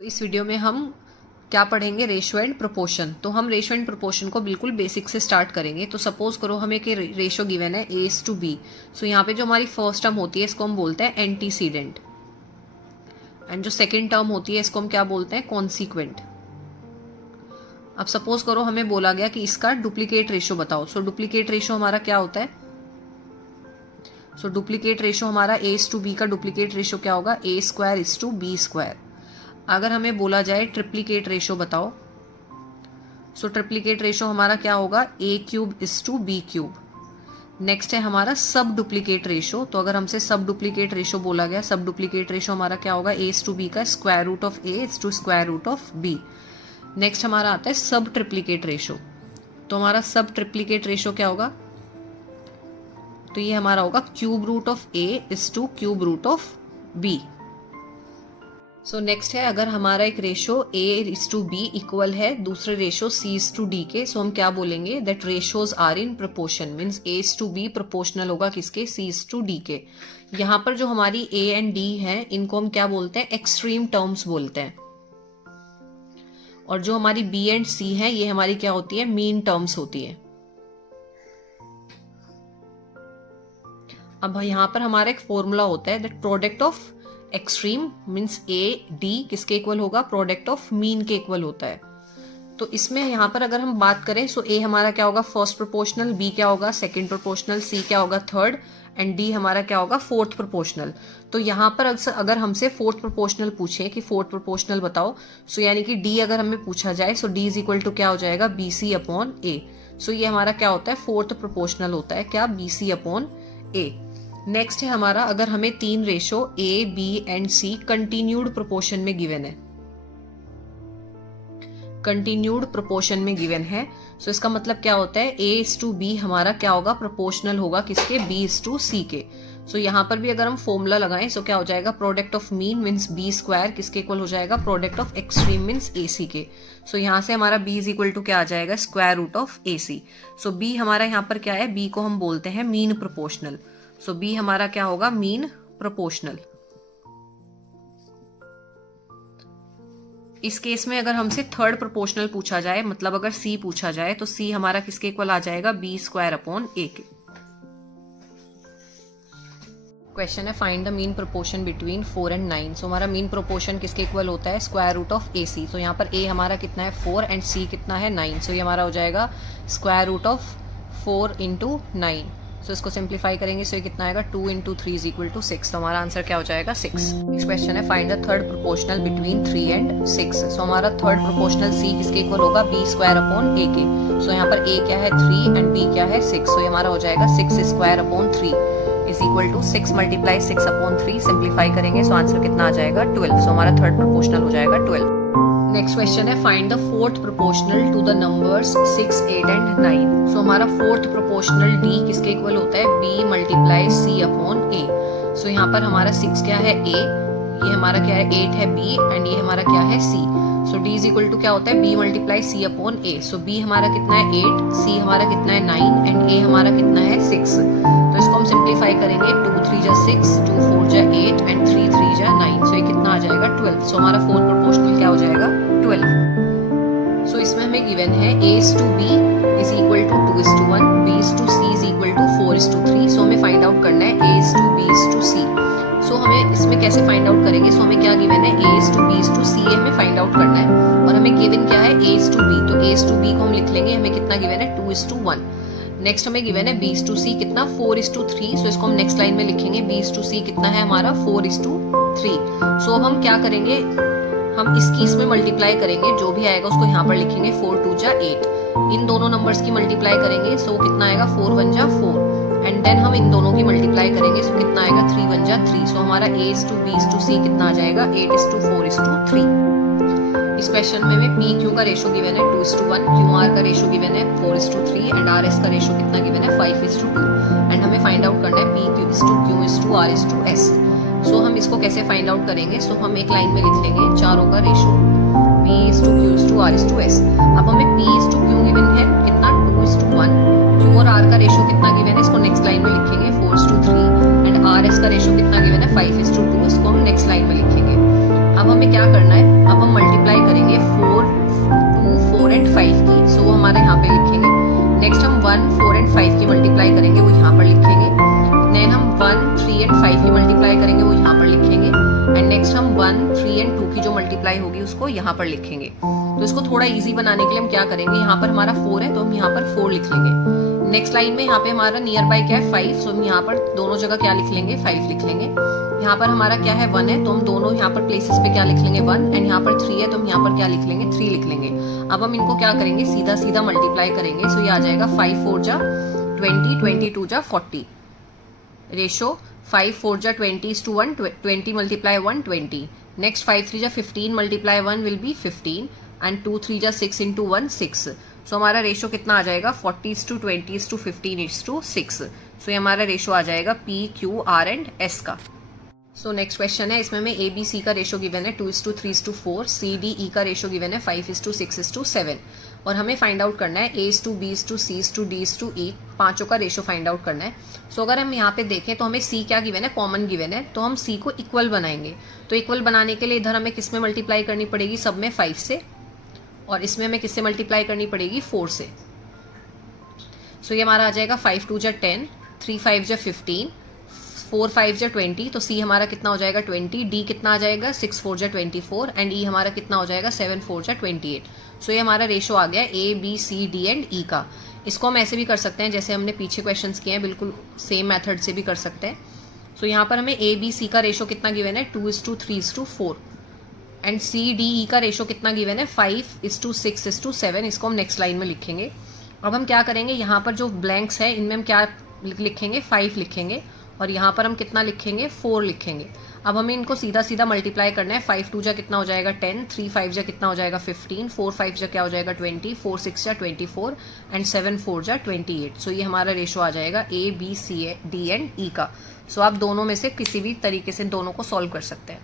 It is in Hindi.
इस वीडियो में हम क्या पढ़ेंगे, रेशो एंड प्रोपोर्शन। तो हम रेशो एंड प्रोपोर्शन को बिल्कुल बेसिक से स्टार्ट करेंगे। तो सपोज करो हमें कि रेशो गिवन है A:B। सो यहाँ पे जो हमारी फर्स्ट टर्म होती है इसको हम बोलते हैं एंटीसीडेंट, एंड जो सेकेंड टर्म होती है इसको हम क्या बोलते हैं, कॉन्सिक्वेंट। अब सपोज करो हमें बोला गया कि इसका डुप्लीकेट रेशो बताओ। सो डुप्लीकेट रेशो हमारा क्या होता है, सो डुप्लीकेट रेशो हमारा A:B का डुप्लीकेट रेशो क्या होगा, A²:B²। अगर हमें बोला जाए ट्रिप्लीकेट रेशो बताओ, सो ट्रिप्लीकेट रेशो हमारा क्या होगा, A³ :B³। नेक्स्ट है हमारा सब डुप्लीकेट रेशो। तो अगर हमसे सब डुप्लीकेट रेशो बोला गया, सब डुप्लीकेट रेशो हमारा क्या होगा, A:B का √A:√B। नेक्स्ट हमारा आता है सब ट्रिप्लीकेट रेशो। तो हमारा सब ट्रिप्लीकेट रेशो क्या होगा, तो ये हमारा होगा √A:3B। सो नेक्स्ट है, अगर हमारा एक रेशो A:B इक्वल है दूसरे रेशो C:D के, सो हम क्या बोलेंगे, that ratios are in proportion. Means A:B proportional होगा किसके, C:D के। यहाँ पर जो हमारी A एंड D है इनको हम क्या बोलते हैं, एक्सट्रीम टर्म्स बोलते हैं। और जो हमारी B एंड C है ये हमारी क्या होती है, मीन टर्म्स होती है। अब यहाँ पर हमारा एक फॉर्मूला होता है, that product of extreme means A/D किसके इक्वल होगा, प्रोडक्ट ऑफ मीन के इक्वल होता है। तो इसमें यहाँ पर अगर हम बात करें, सो A हमारा क्या होगा, फर्स्ट प्रोपोर्शनल, B क्या होगा, सेकंड प्रोपोर्शनल, C क्या होगा, थर्ड, एंड D हमारा क्या होगा, फोर्थ प्रोपोर्शनल। तो यहाँ पर अगर हमसे फोर्थ प्रोपोर्शनल पूछे कि फोर्थ प्रोपोर्शनल बताओ, सो यानी कि D अगर हमें पूछा जाए, सो D इज इक्वल टू क्या हो जाएगा, BC/A। सो ये हमारा क्या होता है, फोर्थ प्रोपोर्शनल होता है क्या, BC/A। नेक्स्ट है हमारा, अगर हमें तीन ratio A, B and C continued proportion में गिवन है, कंटिन्यूड प्रोपोर्शन में गिवन है, सो इसका मतलब क्या होता है, A:B हमारा क्या होगा, प्रोपोर्शनल होगा किसके, B:C के। सो यहाँ पर भी अगर हम फॉर्मूला लगाएं, सो क्या हो जाएगा, product of mean means B² किसके इक्वल हो जाएगा, product of extreme means AC के। सो यहाँ से हमारा B इज इक्वल टू क्या आ जाएगा, √AC। सो B हमारा यहाँ पर क्या है, B को हम बोलते हैं मीन प्रोपोर्शनल। सो B हमारा क्या होगा, मीन प्रोपोर्शनल। इस केस में अगर हमसे थर्ड प्रोपोर्शनल पूछा जाए, मतलब अगर C पूछा जाए, तो C हमारा किसके इक्वल आ जाएगा, B²/A के। क्वेश्चन है, find the mean proportion between 4 and 9। So हमारा मीन प्रोपोर्शन किसके इक्वल होता है, √AC। सो यहाँ पर A हमारा कितना है, 4, एंड C कितना है, 9। सो ये हमारा हो जाएगा √4 × 9। सो इसको सिंप्लीफाई करेंगे, सो ये कितना आएगा, 2 × 3 = 6। तो हमारा आंसर क्या हो जाएगा, 6। नेक्स्ट क्वेश्चन है, find the third proportional between 3 and 6। सो हमारा थर्ड प्रोपोर्शनल C किसके इक्वल होगा, B²/A के। सो यहाँ पर A क्या है, 3 एंड B क्या है, 6। सो ये हमारा हो जाएगा 6²/3 इज इक्वल टू 6 × 6/3। सिंप्लीफाई करेंगे, सो आंसर कितना आ जाएगा, 12। सो हमारा थर्ड प्रोपोर्शनल हो जाएगा 12। नेक्स्ट क्वेश्चन है, find the fourth proportional to the numbers 6, 8 and 9। So हमारा फोर्थ प्रोपोर्शनल D किसके इक्वल होता है, B × C/A। सो यहाँ पर हमारा 6 क्या है, A, ये हमारा क्या है, 8 है B, एंड ये हमारा क्या है, C। So D is equal to क्या होता है, B × C/A। सो B हमारा कितना है, 8, C हमारा कितना है, 9, एंड A हमारा कितना है, 6। तो इसको हम सिंप्लीफाई करेंगे, 2 × 3 = 6, 2 × 4 = 8, एंड 3 × 3 = 9। सो ये कितना आ जाएगा, 12। सो हमारा फोर्थ प्रोपोर्शनल क्या हो जाएगा, 12। सो इसमें हमें गिवन है A:B is equal to 2:1, B:C is equal to 4:3। So हमें फाइंड आउट करना है A:B:C। सो हमें इसमें कैसे फाइंड आउट करेंगे, सो हमें क्या गिवन है, A:B:C हमें फाइंड आउट करना है, और हमें गिवन क्या है, A:B। तो A:B को हम लिख लेंगे, हमें कितना गिवन है, 2:1। नेक्स्ट हमें गिवन है B:C कितना, 4:3। सो इसको हम नेक्स्ट लाइन में लिखेंगे, B:C कितना है हमारा, 4:3। सो अब हम क्या करेंगे, हम इसकी इसमें मल्टीप्लाई करेंगे, जो भी आएगा उसको यहाँ पर लिखेंगे, 4 × 2 = 8। इन दोनों नंबर्स की मल्टीप्लाई करेंगे, सो कितना आएगा, 4 × 1 = 4, एंड देन हम इन दोनों की मल्टीप्लाई करेंगे, सो कितना आएगा, 3 × 1 = 3। सो हमारा A:B:C कितना आ जाएगा, 8:4:3। इस क्वेश्चन में हमें PQ का रेशो गिवन है 2:1, QR का रेशो गिवन है 4:3, एंड RS का रेशो कितना गिवन है, 5:2, एंड हमें फाइंड आउट करना है PQ:Q:RS। सो हम इसको कैसे फाइंड आउट करेंगे, सो हम एक लाइन में लिख लेंगे चारों का रेशो, P:Q:RS। अब हमें P:Q गिवन है कितना, 2:1, Q और R का रेशो कितना गिवन है, इसको नेक्स्ट लाइन में लिखेंगे 4:3, एंड RS का रेशो कितना गिवन है, 5:2, इसको हम नेक्स्ट लाइन में लिखेंगे। अब हमें क्या करना है, अब हम मल्टीप्लाई करेंगे 4, 2, 4 एंड 5 की, सो वो हमारे यहाँ पे लिखेंगे। नेक्स्ट हम 1, 4 एंड 5 की मल्टीप्लाई करेंगे, वो यहाँ पर लिखेंगे। देन हम 1, 3 एंड 5 की मल्टीप्लाई करेंगे, वो यहाँ पर लिखेंगे। एंड नेक्स्ट हम 1, 3 एंड 2 की जो मल्टीप्लाई होगी उसको यहाँ पर लिखेंगे। तो इसको थोड़ा इजी बनाने के लिए हम क्या करेंगे, यहाँ पर हमारा 4 है तो हम यहाँ पर 4 लिख लेंगे। नेक्स्ट लाइन में यहाँ पे हमारा नियर बाय क्या है 5, सो हम यहाँ पर दोनों जगह क्या लिख लेंगे 5 लिख लेंगे। यहाँ पर हमारा क्या है 1 है तो हम दोनों यहाँ पर प्लेसेस पे क्या लिख लेंगे 1, एंड यहाँ पर 3 है तो हम यहाँ पर क्या लिख लेंगे 3 लिख लेंगे। अब हम इनको क्या करेंगे सीधा सीधा मल्टीप्लाई करेंगे, सो ये आ जाएगा 5 4 जा 20, 22 जा 40। रेशो 5 4 जा 20:1, 20 मल्टीप्लाई 1 20। नेक्स्ट 5 3 जा 15 मल्टीप्लाई 1 विल बी 15, एंड 2 3 जा 6 into 1 6। सो हमारा रेशो कितना आ जाएगा 40:20:15:6। सो ये हमारा रेशो आ जाएगा P Q R and S का। सो नेक्स्ट क्वेश्चन है, इसमें हमें ABC का रेशो गिवन है 2:3:4, CDE का रेशो गिवन है 5:6:7, और हमें फाइंड आउट करना है A:2B:2C:2D:2E, पांचों का रेशो फाइंड आउट करना है। सो अगर हम यहाँ पे देखें तो हमें C क्या गिवन है, कॉमन गिवन है, तो हम C को इक्वल बनाएंगे। तो इक्वल बनाने के लिए इधर हमें किस में मल्टीप्लाई करनी पड़ेगी, सब में 5 से, और इसमें हमें किससे मल्टीप्लाई करनी पड़ेगी 4 से। सो ये हमारा आ जाएगा 5 2 जा 10, 3 5 जा 15, 4 5 जा 20, तो C हमारा कितना हो जाएगा 20, D कितना आ जाएगा 6 4 जा 24, एंड E हमारा कितना हो जाएगा 7 4 जा 28। सो ये हमारा रेशो आ गया A B C D and E का। इसको हम ऐसे भी कर सकते हैं जैसे हमने पीछे क्वेश्चंस किए हैं, बिल्कुल सेम मेथड से भी कर सकते हैं। सो यहाँ पर हमें A B C का रेशो कितना गिवन है 2:3:4, एंड CDE का रेशो कितना गिवन है 5:6:7। इसको हम नेक्स्ट लाइन में लिखेंगे। अब हम क्या करेंगे, यहाँ पर जो ब्लैंक्स है इनमें हम क्या लिखेंगे 5 लिखेंगे, और यहाँ पर हम कितना लिखेंगे 4 लिखेंगे। अब हमें इनको सीधा सीधा मल्टीप्लाई करना है। 5 2 जा कितना हो जाएगा 10, 3 5 जा कितना हो जाएगा 15, 4 5 जा क्या हो जाएगा 20, 4 6 जा 24, एंड 7 4 जा 28। सो ये हमारा रेशो आ जाएगा A B C D and E का। सो आप दोनों में से किसी भी तरीके से दोनों को सॉल्व कर सकते हैं।